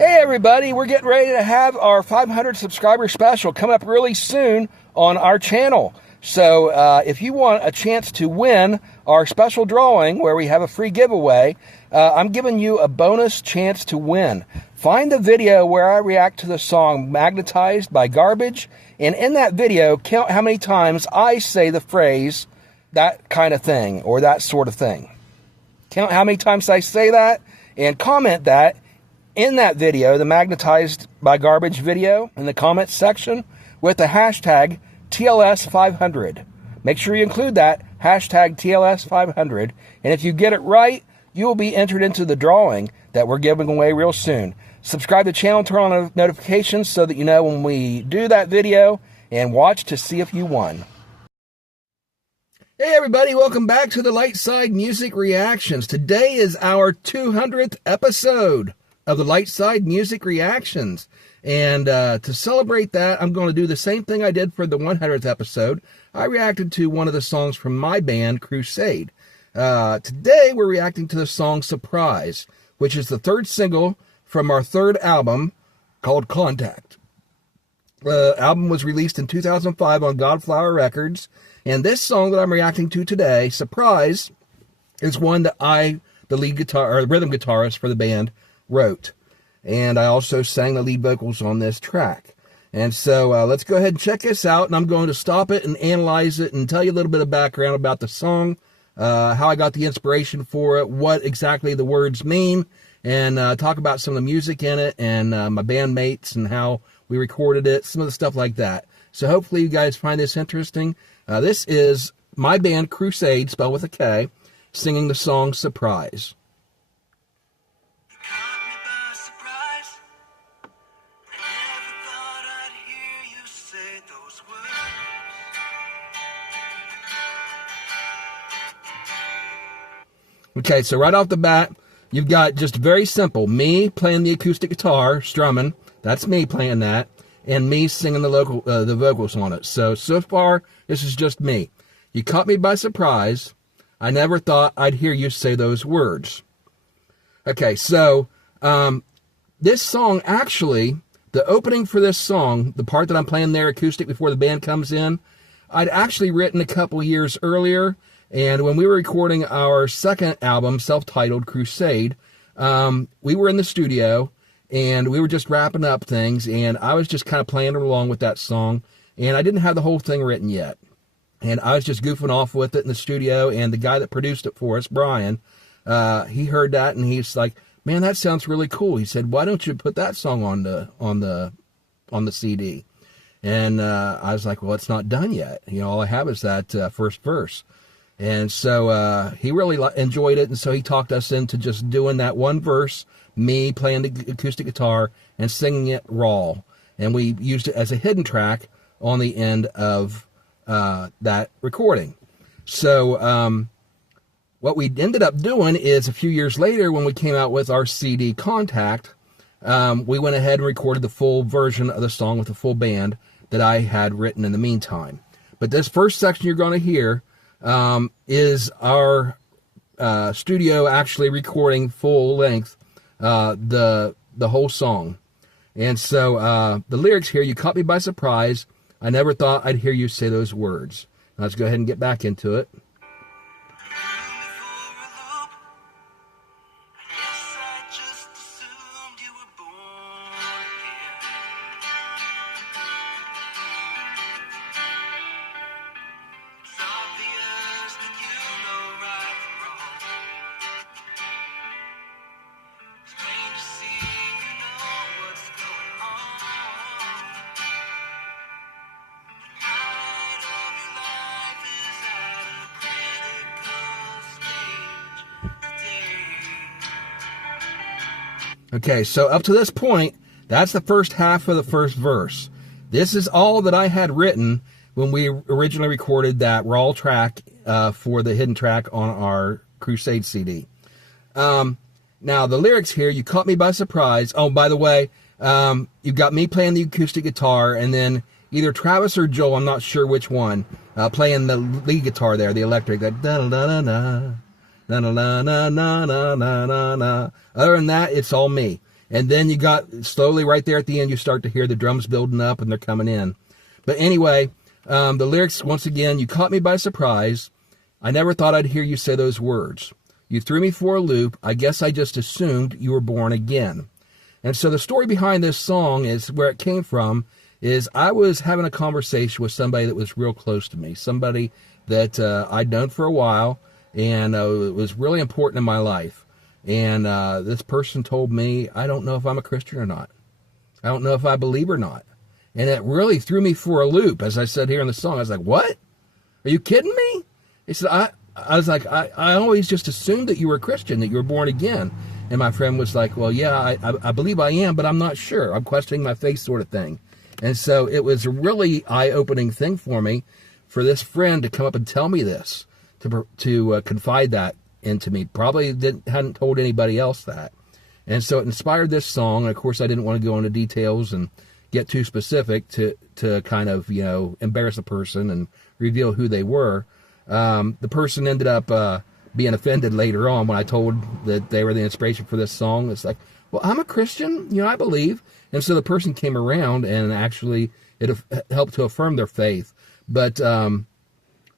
Hey everybody, we're getting ready to have our 500 subscriber special come up really soon on our channel. So if you want a chance to win our special drawing where we have a free giveaway, I'm giving you a bonus chance to win. Find the video where I react to the song Magnetized by Garbage, and in that video, count how many times I say the phrase, that kind of thing, or that sort of thing. Count how many times I say that, and comment that in that video, the Magnetized by Garbage video, in the comments section with the hashtag TLS500. Make sure you include that hashtag TLS500, and if you get it right, you will be entered into the drawing that we're giving away real soon. Subscribe to the channel, turn on notifications so that you know when we do that video, and watch to see if you won. Hey everybody, welcome back to the Light Side Music Reactions. Today is our 200th episode of the Light Side Music Reactions. And to celebrate that, I'm going to do the same thing I did for the 100th episode. I reacted to one of the songs from my band, Krusade. Today, we're reacting to the song Surprise, which is the third single from our third album called Contact. The album was released in 2005 on Godflower Records. And this song that I'm reacting to today, Surprise, is one that the lead guitar, or rhythm guitarist for the band, wrote. And I also sang the lead vocals on this track. And so let's go ahead and check this out, and I'm going to stop it and analyze it and tell you a little bit of background about the song, how I got the inspiration for it, what exactly the words mean, and talk about some of the music in it and my bandmates and how we recorded it, some of the stuff like that. So hopefully you guys find this interesting. This is my band, Krusade, spelled with a K, singing the song Surprise. Okay, so right off the bat, you've got just very simple, me playing the acoustic guitar, strumming, that's me playing that, and me singing the vocals on it. So far, this is just me. You caught me by surprise. I never thought I'd hear you say those words. Okay, so this song, actually, the opening for this song, the part that I'm playing there acoustic before the band comes in, I'd actually written a couple years earlier. And when we were recording our second album, self-titled Krusade, we were in the studio, and we were just wrapping up things, and I was just kind of playing along with that song, and I didn't have the whole thing written yet. And I was just goofing off with it in the studio, and the guy that produced it for us, Brian, he heard that, and he's like, man, that sounds really cool. He said, why don't you put that song on the CD? And I was like, well, it's not done yet. You know, all I have is that first verse. And so he really enjoyed it, and so he talked us into just doing that one verse, me playing the acoustic guitar and singing it raw. And we used it as a hidden track on the end of that recording. So what we ended up doing is a few years later, when we came out with our CD Contact, we went ahead and recorded the full version of the song with the full band that I had written in the meantime. But this first section you're going to hear is our studio actually recording full length the whole song. And so the lyrics here, you caught me by surprise. I never thought I'd hear you say those words. Now let's go ahead and get back into it. Okay, so up to this point, that's the first half of the first verse. This is all that I had written when we originally recorded that raw track for the hidden track on our Krusade CD. Now, the lyrics here, you caught me by surprise. Oh, by the way, you've got me playing the acoustic guitar, and then either Travis or Joel, I'm not sure which one, playing the lead guitar there, the electric, that da-da-da-da-da. Na na na na na na na na. Other than that, it's all me. And then you got slowly right there at the end, you start to hear the drums building up and they're coming in. But anyway, the lyrics, once again, you caught me by surprise. I never thought I'd hear you say those words. You threw me for a loop. I guess I just assumed you were born again. And so the story behind this song is where it came from is I was having a conversation with somebody that was real close to me, somebody that I'd known for a while, and it was really important in my life. And this person told me, I don't know if I'm a Christian or not. I don't know if I believe or not. And it really threw me for a loop. As I said here in the song, I was like, what? Are you kidding me? He said, I was like, I always just assumed that you were a Christian, that you were born again. And my friend was like, well, yeah, I believe I am, but I'm not sure. I'm questioning my faith, sort of thing. And so it was a really eye-opening thing for me, for this friend to come up and tell me this, to confide that into me. Probably hadn't told anybody else that. And so it inspired this song. And of course, I didn't want to go into details and get too specific to kind of, embarrass a person and reveal who they were. The person ended up being offended later on when I told that they were the inspiration for this song. It's like, well, I'm a Christian, I believe. And so the person came around and actually it helped to affirm their faith. But I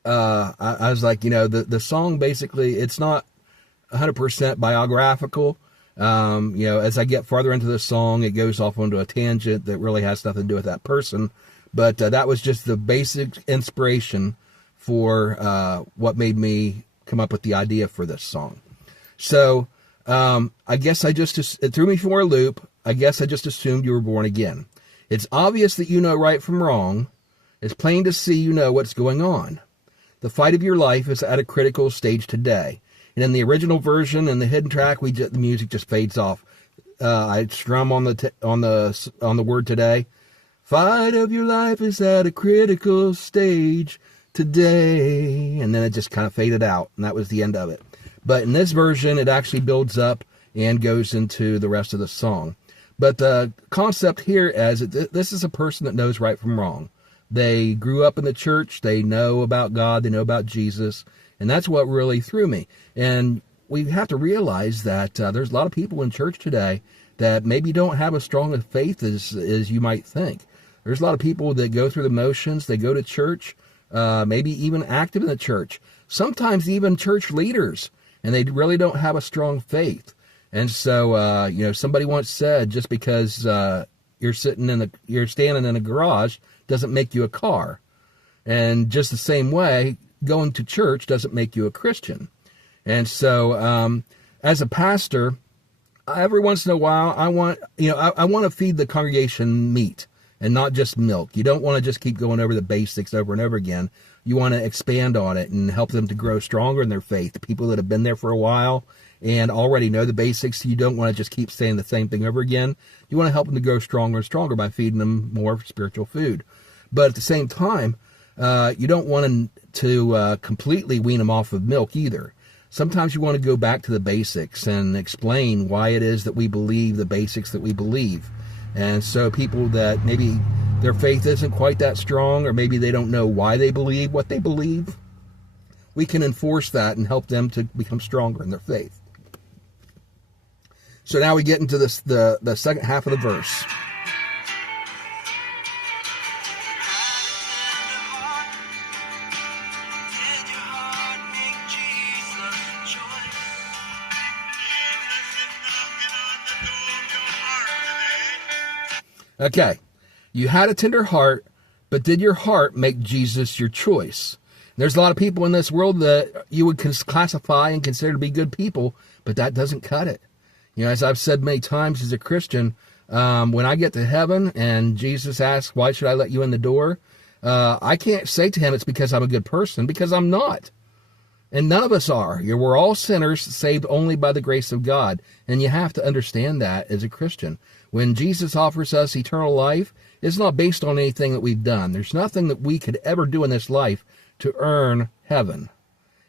was like, the song basically, it's not 100% biographical. As I get farther into the song, it goes off onto a tangent that really has nothing to do with that person. But that was just the basic inspiration for what made me come up with the idea for this song. So I guess it threw me for a loop. I guess I just assumed you were born again. It's obvious that you know right from wrong. It's plain to see you know what's going on. The fight of your life is at a critical stage today. And in the original version and the hidden track, the music just fades off. I strum on the word today. Fight of your life is at a critical stage today. And then it just kind of faded out, and that was the end of it. But in this version, it actually builds up and goes into the rest of the song. But the concept here is that this is a person that knows right from wrong. They grew up in the church. They know about God. They know about Jesus. And that's what really threw me. And we have to realize that there's a lot of people in church today that maybe don't have as strong a faith as you might think. There's a lot of people that go through the motions. They go to church, maybe even active in the church. Sometimes even church leaders. And they really don't have a strong faith. And so, somebody once said, just because you're standing in a garage doesn't make you a car. And just the same way, going to church doesn't make you a Christian. And so, as a pastor, every once in a while, I want to feed the congregation meat and not just milk. You don't want to just keep going over the basics over and over again. You want to expand on it and help them to grow stronger in their faith. The people that have been there for a while and already know the basics, you don't want to just keep saying the same thing over again. You want to help them to grow stronger and stronger by feeding them more spiritual food. But at the same time, you don't want to completely wean them off of milk either. Sometimes you want to go back to the basics and explain why it is that we believe the basics that we believe. And so people that maybe their faith isn't quite that strong, or maybe they don't know why they believe what they believe, we can enforce that and help them to become stronger in their faith. So now we get into the second half of the verse. Okay, you had a tender heart, but did your heart make Jesus your choice? There's a lot of people in this world that you would classify and consider to be good people, but that doesn't cut it. As I've said many times as a Christian, when I get to heaven and Jesus asks, why should I let you in the door? I can't say to him it's because I'm a good person, because I'm not. And none of us are. We're all sinners saved only by the grace of God. And you have to understand that as a Christian. When Jesus offers us eternal life, it's not based on anything that we've done. There's nothing that we could ever do in this life to earn heaven.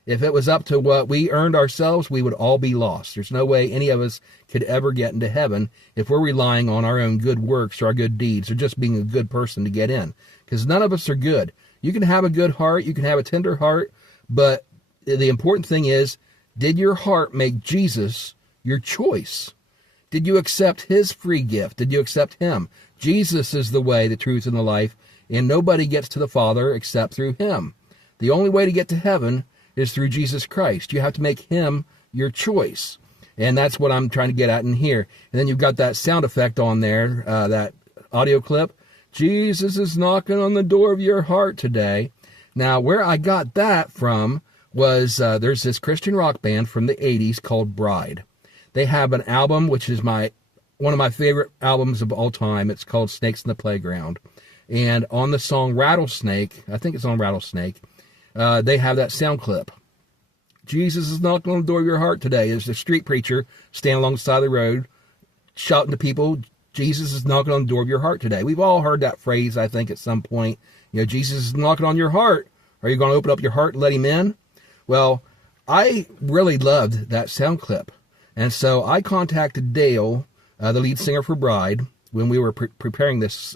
If it was up to what we earned ourselves, we would all be lost. There's no way any of us could ever get into heaven if we're relying on our own good works or our good deeds or just being a good person to get in. Because none of us are good. You can have a good heart, you can have a tender heart, but the important thing is, did your heart make Jesus your choice? Did you accept his free gift? Did you accept him? Jesus is the way, the truth, and the life, and nobody gets to the Father except through him. The only way to get to heaven is through Jesus Christ. You have to make him your choice. And that's what I'm trying to get at in here. And then you've got that sound effect on there, that audio clip. Jesus is knocking on the door of your heart today. Now, where I got that from was there's this Christian rock band from the 80s called Bride. They have an album, which is one of my favorite albums of all time. It's called Snakes in the Playground. And on the song Rattlesnake, I think it's on Rattlesnake, they have that sound clip. Jesus is knocking on the door of your heart today. There's a street preacher standing alongside the road shouting to people, Jesus is knocking on the door of your heart today. We've all heard that phrase, I think, at some point. Jesus is knocking on your heart. Are you going to open up your heart and let him in? Well, I really loved that sound clip. And so I contacted Dale, the lead singer for Bride, when we were preparing this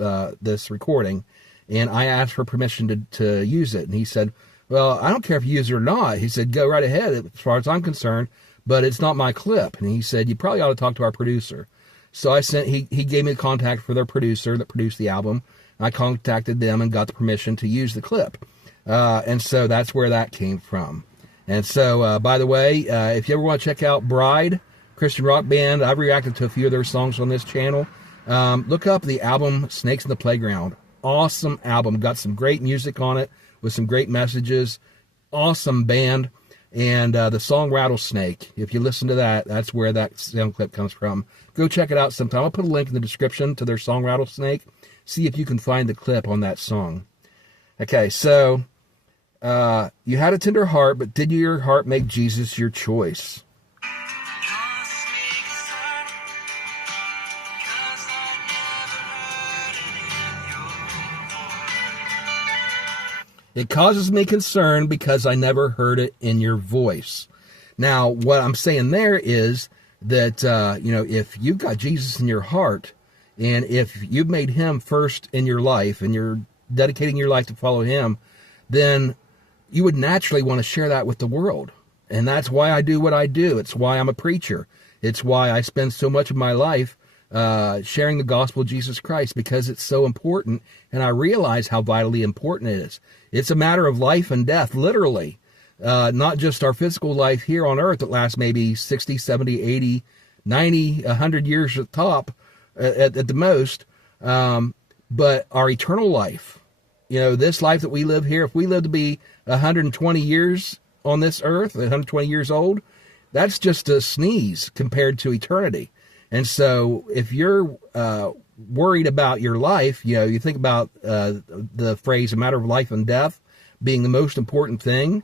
recording, and I asked for permission to use it. And he said, well, I don't care if you use it or not. He said, go right ahead as far as I'm concerned, but it's not my clip. And he said, you probably ought to talk to our producer. So he gave me the contact for their producer that produced the album. I contacted them and got the permission to use the clip. And so that's where that came from. And so, by the way, if you ever want to check out Bride, Christian rock band, I've reacted to a few of their songs on this channel. Look up the album Snakes in the Playground. Awesome album. Got some great music on it with some great messages. Awesome band. And the song Rattlesnake, if you listen to that, that's where that sound clip comes from. Go check it out sometime. I'll put a link in the description to their song Rattlesnake. See if you can find the clip on that song. Okay, so you had a tender heart, but did your heart make Jesus your choice? It causes me concern because I never heard it in your voice. Now, what I'm saying there is that, if you've got Jesus in your heart, and if you've made him first in your life, and you're dedicating your life to follow him, then you would naturally want to share that with the world. And that's why I do what I do. It's why I'm a preacher. It's why I spend so much of my life sharing the gospel of Jesus Christ, because it's so important, and I realize how vitally important it is. It's a matter of life and death, literally. Not just our physical life here on earth that lasts maybe 60, 70, 80, 90, 100 years at the top, at the most, but our eternal life. This life that we live here, if we live to be 120 years on this earth, 120 years old, that's just a sneeze compared to eternity. And so if you're worried about your life, you think about the phrase, a matter of life and death being the most important thing.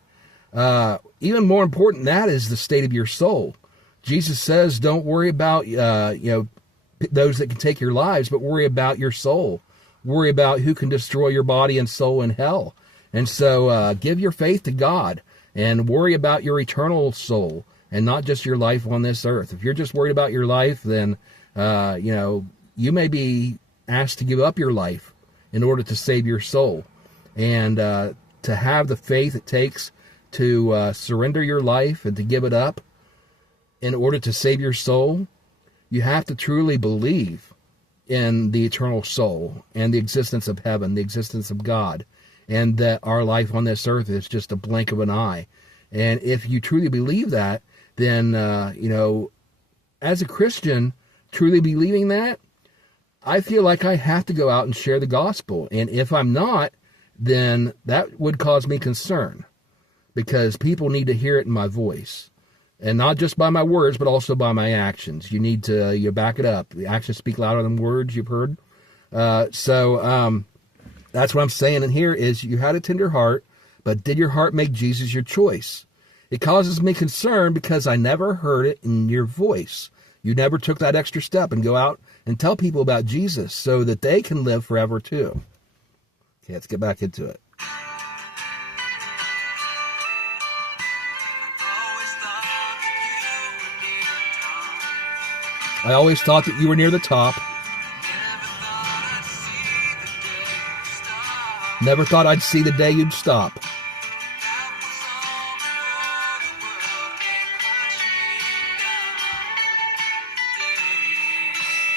Even more important than that is the state of your soul. Jesus says, don't worry about, those that can take your lives, but worry about your soul. Worry about who can destroy your body and soul in hell. And so give your faith to God and worry about your eternal soul, and not just your life on this earth. If you're just worried about your life, then, you may be asked to give up your life in order to save your soul. And to have the faith it takes to surrender your life and to give it up in order to save your soul, you have to truly believe in the eternal soul and the existence of heaven, the existence of God, and that our life on this earth is just a blink of an eye. And if you truly believe that, then, as a Christian, truly believing that, I feel like I have to go out and share the gospel. And if I'm not, then that would cause me concern, because people need to hear it in my voice. And not just by my words, but also by my actions. You need to back it up. The actions speak louder than words, you've heard. So that's what I'm saying in here is, you had a tender heart, but did your heart make Jesus your choice? It causes me concern because I never heard it in your voice. You never took that extra step and go out and tell people about Jesus so that they can live forever too. Okay, let's get back into it. I always thought that you were near the top. Never thought I'd see the day you'd stop.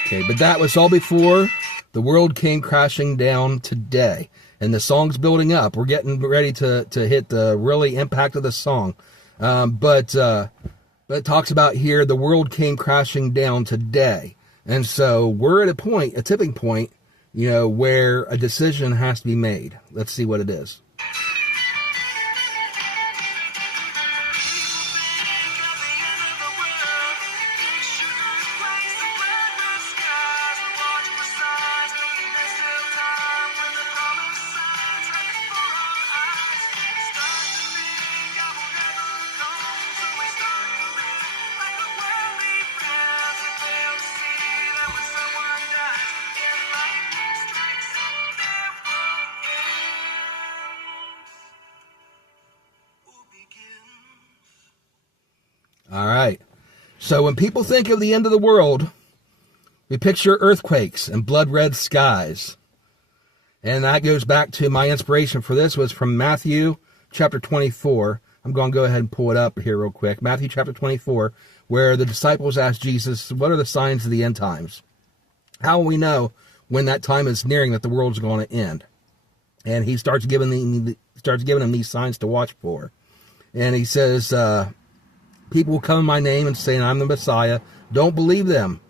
Okay, but that was all before the world came crashing down today. And the song's building up. We're getting ready to hit the really impact of the song. But it talks about here, the world came crashing down today. And so we're at a tipping point, where a decision has to be made. Let's see what it is. All right. So when people think of the end of the world, we picture earthquakes and blood-red skies. And that goes back to my inspiration for this was from Matthew chapter 24. I'm going to go ahead and pull it up here real quick. Matthew chapter 24, where the disciples asked Jesus, what are the signs of the end times? How will we know when that time is nearing that the world's going to end? And he starts giving them these signs to watch for. And he says, people will come in my name and say, I'm the Messiah. Don't believe them,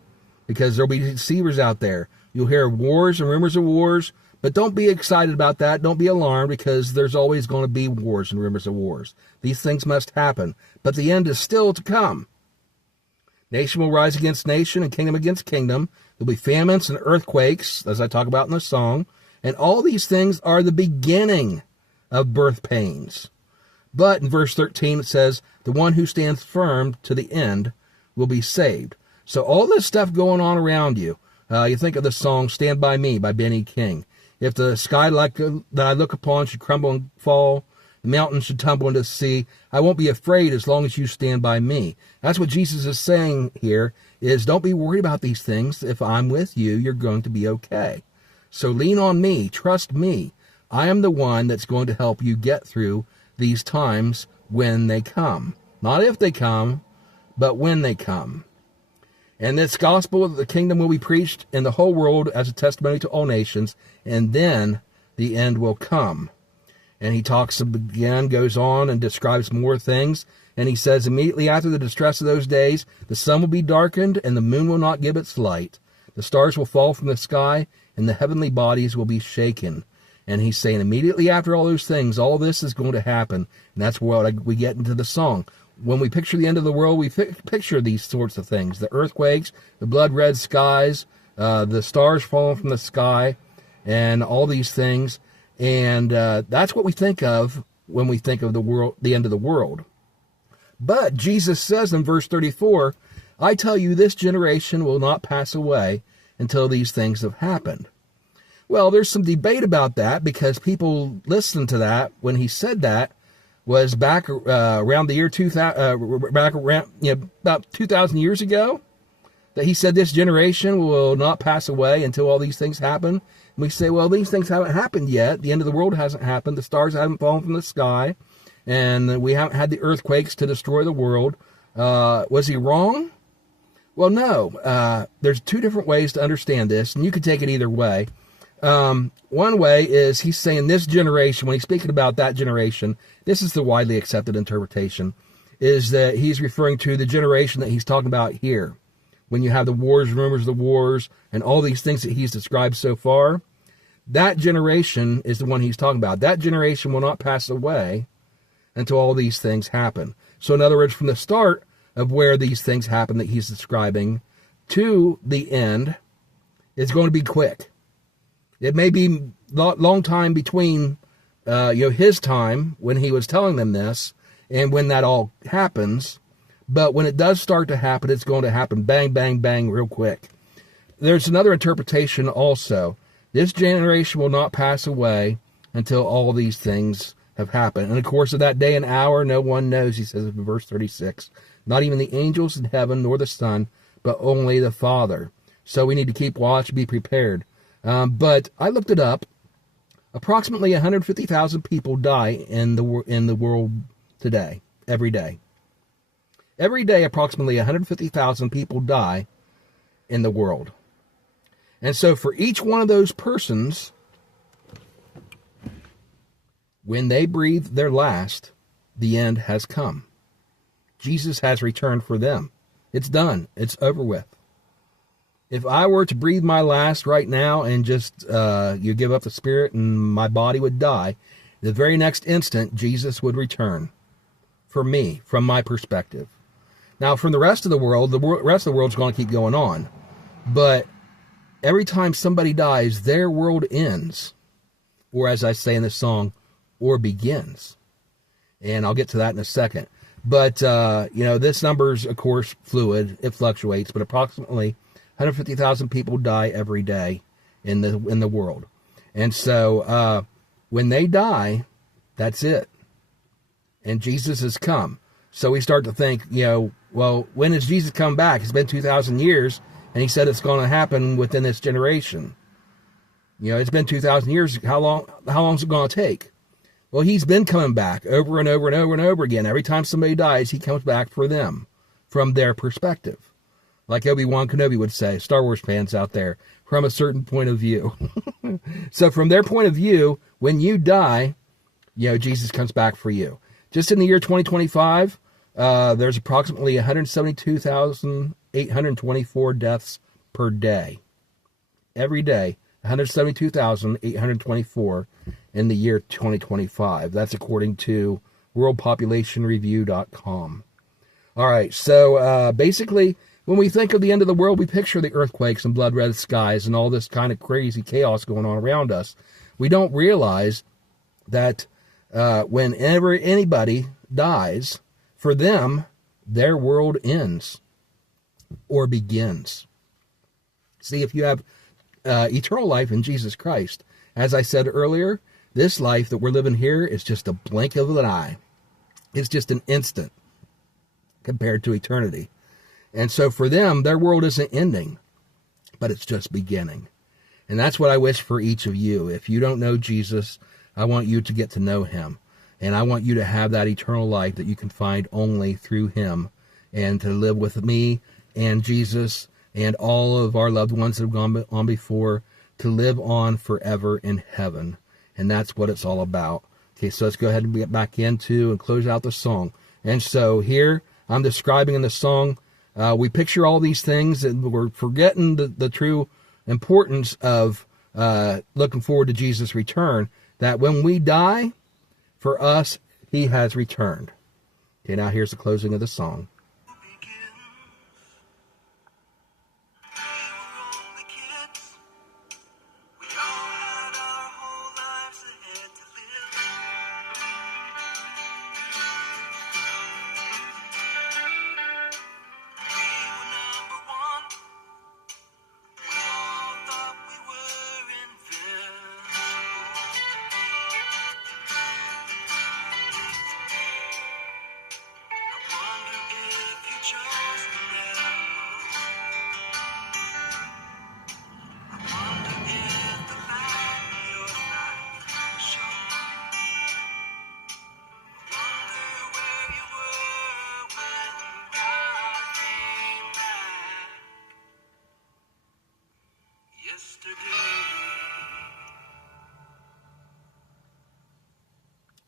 because there'll be deceivers out there. You'll hear wars and rumors of wars, but don't be excited about that. Don't be alarmed, because there's always going to be wars and rumors of wars. These things must happen, but the end is still to come. Nation will rise against nation and kingdom against kingdom. There'll be famines and earthquakes, as I talk about in the song, and all these things are the beginning of birth pains. But in verse 13 it says, the one who stands firm to the end will be saved. So all this stuff going on around you, you think of the song Stand By Me by Benny King. If the sky that I look upon should crumble and fall, the mountains should tumble into the sea, I won't be afraid as long as you stand by me. That's what Jesus is saying here, is don't be worried about these things. If I'm with you, you're going to be okay. So lean on me, trust me. I am the one that's going to help you get through these times when they come. Not if they come, but when they come. And this gospel of the kingdom will be preached in the whole world as a testimony to all nations, and then the end will come. And he talks again, goes on and describes more things. And he says, immediately after the distress of those days, the sun will be darkened and the moon will not give its light. The stars will fall from the sky and the heavenly bodies will be shaken. And he's saying immediately after all those things, all this is going to happen. And that's where we get into the song. When we picture the end of the world, we picture these sorts of things. The earthquakes, the blood-red skies, the stars falling from the sky, and all these things. And that's what we think of when we think of the world, the end of the world. But Jesus says in verse 34, I tell you, this generation will not pass away until these things have happened. Well, there's some debate about that, because people listened to that when he said that was back around the year 2000, about 2,000 years ago, that he said this generation will not pass away until all these things happen. And we say, well, these things haven't happened yet. The end of the world hasn't happened. The stars haven't fallen from the sky. And we haven't had the earthquakes to destroy the world. Was he wrong? Well, no. There's two different ways to understand this, and you could take it either way. One way is he's saying this generation, when he's speaking about that generation, this is the widely accepted interpretation, is that he's referring to the generation that he's talking about here. When you have the wars, rumors of the wars, and all these things that he's described so far, that generation is the one he's talking about. That generation will not pass away until all these things happen. So in other words, from the start of where these things happen that he's describing to the end, it's going to be quick. It may be a long time between his time when he was telling them this and when that all happens. But when it does start to happen, it's going to happen bang, bang, bang real quick. There's another interpretation also. This generation will not pass away until all these things have happened. And of course, of that day and hour, no one knows, he says in verse 36. Not even the angels in heaven nor the Son, but only the Father. So we need to keep watch, be prepared. But I looked it up. Approximately 150,000 people die in the world today, every day. Every day, approximately 150,000 people die in the world. And so for each one of those persons, when they breathe their last, the end has come. Jesus has returned for them. It's done. It's over with. If I were to breathe my last right now and just you give up the spirit and my body would die, the very next instant, Jesus would return for me, from my perspective. Now, from the rest of the world, rest of the world's going to keep going on. But every time somebody dies, their world ends. Or as I say in this song, or begins. And I'll get to that in a second. But, this number's, of course, fluid. It fluctuates. But approximately 150,000 people die every day in the world. And so when they die, that's it. And Jesus has come. So we start to think, well, when is Jesus come back? It's been 2,000 years, and he said it's going to happen within this generation. It's been 2,000 years. How long is it going to take? Well, he's been coming back over and over and over and over again. Every time somebody dies, he comes back for them, from their perspective. Like Obi-Wan Kenobi would say, Star Wars fans out there, from a certain point of view. So from their point of view, when you die, Jesus comes back for you. Just in the year 2025, there's approximately 172,824 deaths per day. Every day, 172,824 in the year 2025. That's according to worldpopulationreview.com. All right, so basically, when we think of the end of the world, we picture the earthquakes and blood red skies and all this kind of crazy chaos going on around us. We don't realize that whenever anybody dies, for them, their world ends or begins. See, if you have eternal life in Jesus Christ, as I said earlier, this life that we're living here is just a blink of an eye. It's just an instant compared to eternity. And so for them, their world isn't ending, but it's just beginning. And that's what I wish for each of you. If you don't know Jesus, I want you to get to know him. And I want you to have that eternal life that you can find only through him, and to live with me and Jesus and all of our loved ones that have gone on before, to live on forever in heaven. And that's what it's all about. Okay, so let's go ahead and get back into and close out the song. And so here I'm describing in the song, we picture all these things, and we're forgetting the true importance of looking forward to Jesus' return, that when we die, for us, he has returned. Okay, now here's the closing of the song.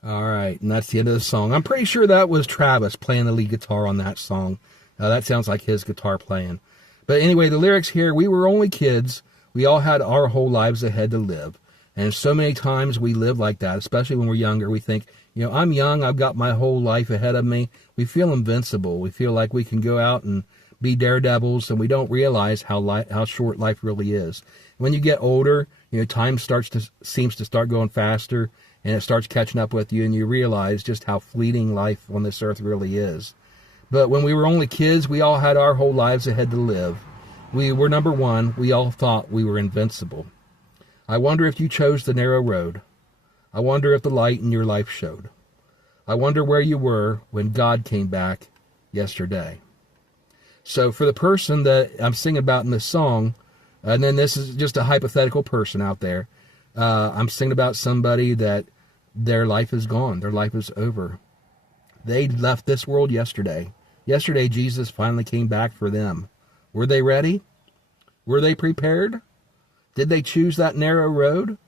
All right, and that's the end of the song. I'm pretty sure that was Travis playing the lead guitar on that song. That sounds like his guitar playing. But anyway, the lyrics here, we were only kids. We all had our whole lives ahead to live. And so many times we live like that, especially when we're younger. We think, I'm young, I've got my whole life ahead of me. We feel invincible. We feel like we can go out and be daredevils, and we don't realize how short life really is. When you get older, time seems to start going faster, and it starts catching up with you, and you realize just how fleeting life on this earth really is. But when we were only kids, we all had our whole lives ahead to live. We were number one. We all thought we were invincible. I wonder if you chose the narrow road. I wonder if the light in your life showed. I wonder where you were when God came back yesterday. So for the person that I'm singing about in this song, and then this is just a hypothetical person out there, I'm singing about somebody that their life is gone. Their life is over. They left this world yesterday. Yesterday, Jesus finally came back for them. Were they ready? Were they prepared? Did they choose that narrow road?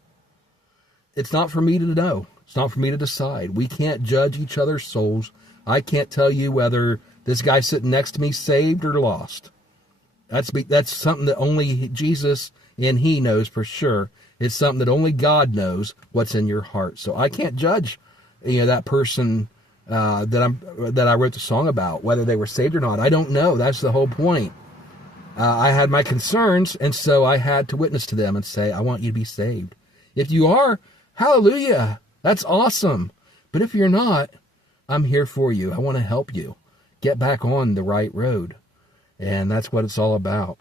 It's not for me to know. It's not for me to decide. We can't judge each other's souls. I can't tell you whether this guy sitting next to me saved or lost. That's something that only Jesus and he knows for sure. It's something that only God knows what's in your heart. So I can't judge, that person that I wrote the song about, whether they were saved or not. I don't know. That's the whole point. I had my concerns, and so I had to witness to them and say, I want you to be saved. If you are, hallelujah. That's awesome. But if you're not, I'm here for you. I want to help you get back on the right road. And that's what it's all about.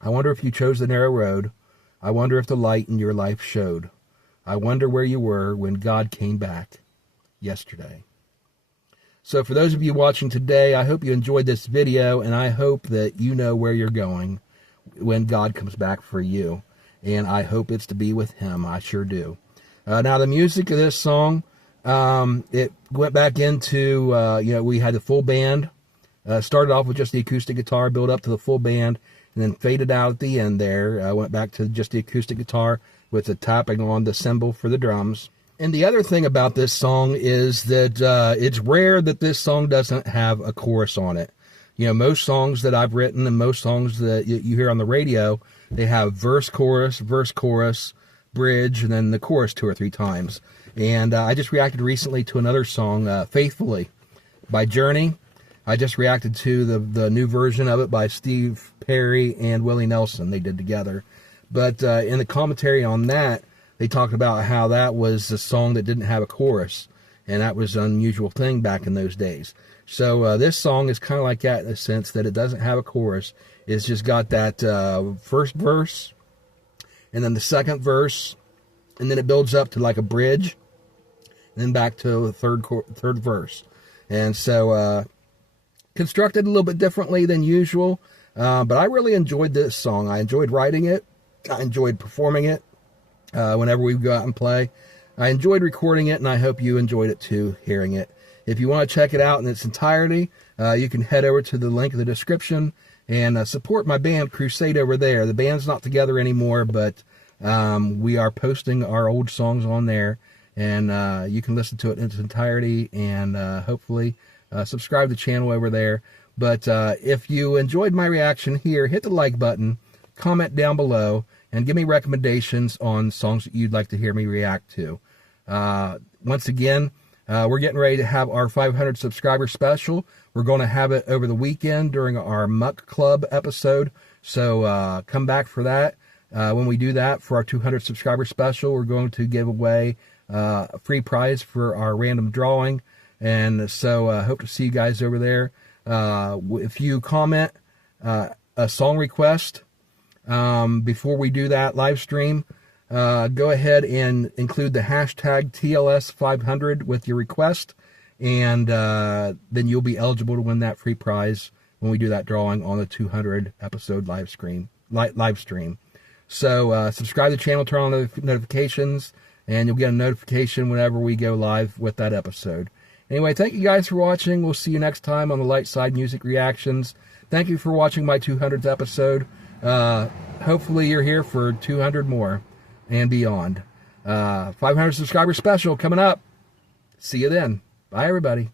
I wonder if you chose the narrow road. I wonder if the light in your life showed. I wonder where you were when God came back yesterday. So for those of you watching today, I hope you enjoyed this video, and I hope that you know where you're going when God comes back for you. And I hope it's to be with him. I sure do. Now, the music of this song, it went back into, we had the full band. Started off with just the acoustic guitar, built up to the full band, and then faded out at the end there. Went back to just the acoustic guitar with the tapping on the cymbal for the drums. And the other thing about this song is that it's rare that this song doesn't have a chorus on it. Most songs that I've written and most songs that you hear on the radio, they have verse, chorus, bridge, and then the chorus 2 or 3 times. And I just reacted recently to another song, Faithfully, by Journey. I just reacted to the new version of it by Steve Perry and Willie Nelson. They did together. But in the commentary on that, they talked about how that was a song that didn't have a chorus. And that was an unusual thing back in those days. So this song is kind of like that in the sense that it doesn't have a chorus. It's just got that first verse, and then the second verse, and then it builds up to like a bridge, and then back to the third verse. And so constructed a little bit differently than usual, but I really enjoyed this song. I enjoyed writing it. I enjoyed performing it whenever we go out and play. I enjoyed recording it, and I hope you enjoyed it too, hearing it. If you want to check it out in its entirety, you can head over to the link in the description and support my band, Krusade, over there. The band's not together anymore, but we are posting our old songs on there, and you can listen to it in its entirety and hopefully subscribe to the channel over there. But if you enjoyed my reaction here, hit the like button, comment down below, and give me recommendations on songs that you'd like to hear me react to. Once again, we're getting ready to have our 500 subscriber special. We're going to have it over the weekend during our Muck Club episode. So come back for that. When we do that for our 200 subscriber special, we're going to give away a free prize for our random drawing. And so I hope to see you guys over there. If you comment a song request before we do that live stream, go ahead and include the hashtag TLS500 with your request, and then you'll be eligible to win that free prize when we do that drawing on the 200 episode live stream. So subscribe to the channel, turn on the notifications, and you'll get a notification whenever we go live with that episode. Anyway, thank you guys for watching. We'll see you next time on the Light Side Music Reactions. Thank you for watching my 200th episode. Hopefully you're here for 200 more and beyond. 500 subscriber special coming up. See you then. Bye, everybody.